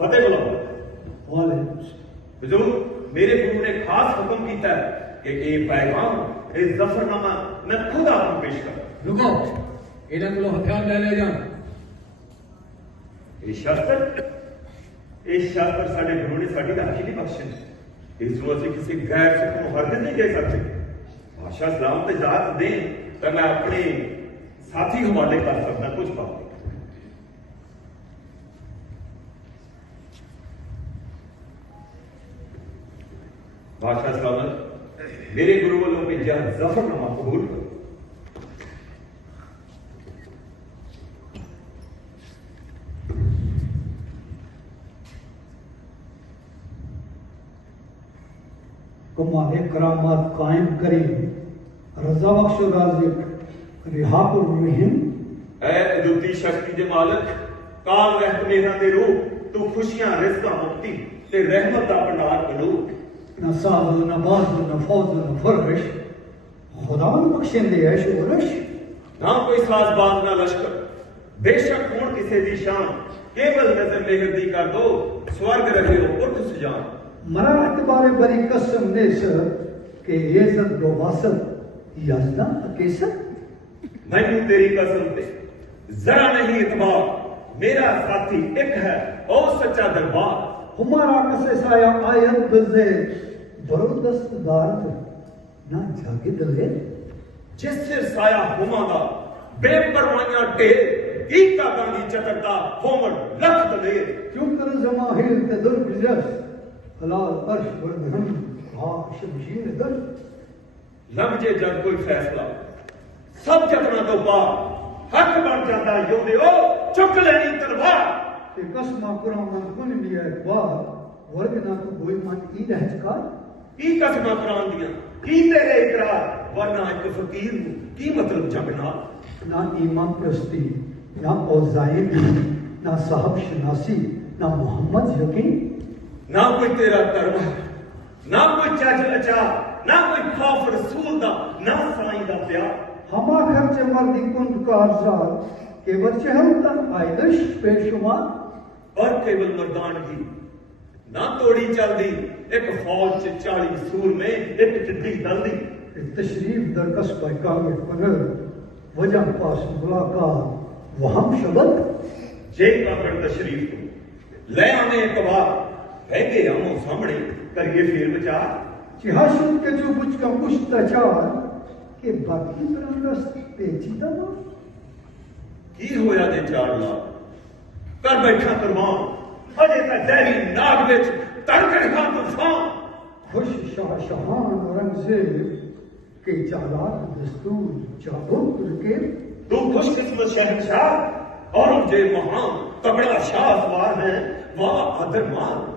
فتح بلاؤ بزرگ میرے گرو نے خاص حکم کیتا ہے کہ یہ پیغام یہ زفر نامہ میں خود آپ کو پیش کر رکو یہاں کو ہتھیار لے لے جان۔ یہ شاستر یہ شاستر سارے گرو نے ساری راکی نہیں بخشے اس کو اسی کسی غیر سکھ کو ہرگز نہیں دے سکتے۔ بادشاہ اسلام تے ذات دیں تو میں اپنے ساتھی حوالے کر سکتا کچھ بات بادشاہ سلامت میرے گرو والوں پہ جہاں ظفر نامہ قبول کرو۔ کمال کرامات قائم کریں رضا بخش رازق رہا الرحیم اے ادوتی شکتی دے مالک کال رہت میرا دے روح تو خوشیاں رزقہ مکتی تے رحمت دا پنڈار ملوک نہ ساز نہ باز نہ فوز نہ فرش خدا نے بخشن دے عیش و رش نہ کوئی ساز باز نہ لشکر. بے شک کون کسے دی شان؟ کیول نظر مہر دی کر دو سورگ رہے ہو اٹھ سجان. مرا اعتبار بری قسم نے سر کہ یہ زد و واسط یزدہ اکیسر میں تیری قسم تے ذرا نہیں اعتبار. میرا ساتھی ایک ہے او سچا دربار. ہمارا کسے سایہ آیت بزے دست دار نہ جاگے دلے جس سر سایہ ہما دا بے پروائیاں ٹے ایک کا گاندھی چٹکتا ہومر لکھ دلے کیوں کر زماہیر تے در بجس حلال عرش بردہم ہاں شمشیر در۔ لگ جے جب کوئی فیصلہ۔ سب جتنا تو پا حق بن جاتا ہے یوں دے او چک لینی تلوار۔ کہ قسمہ قرآن من کن لیا اکبار ورگ نہ تو کوئی من ای رہ چکا کی قسمہ قرآن دیا؟ کی تیرے اقرار ورنہ ایک فقیر نو کی مطلب جگنا نہ؟ ایمان پرستی نہ اوزائی بھی نہ صاحب شناسی نہ محمد یقین۔ نہ کوئی تیرا کرم ہے نہ کوئی چج اچا نہ کوئی خوف رسول دا نہ سائیں دا پیار ہما خرچ مردی کند کارزار کہ بچے ہم تن آئیدش بے شمار اور کیول مردان کی نہ توڑی چل دی ایک فوج چ چالی سور میں ایک چڈی دل دی تشریف در قصبہ کامل کنر وجہ پاس ملاقات وہ ہم شبد جے کا کر تشریف کو لے آنے ایک بار کہہ کے ہم سامنے کریے پھر بچار چہاشت کے جو کچھ کا پشتا چار کہ باقی پر رست پیچیدہ نہ کی ہویا دے چار لاکھ کر بیٹھا قربان اجے تا دہلی ناگ وچ تڑکڑ کھا طوفان خوش شاہ شہان رنگ سے کہ چالاک دستور چاہو کر کے۔ تو خوش قسمت شہنشاہ اور جے مہان تگڑا شاہ سوار ہے وہاں آدر مان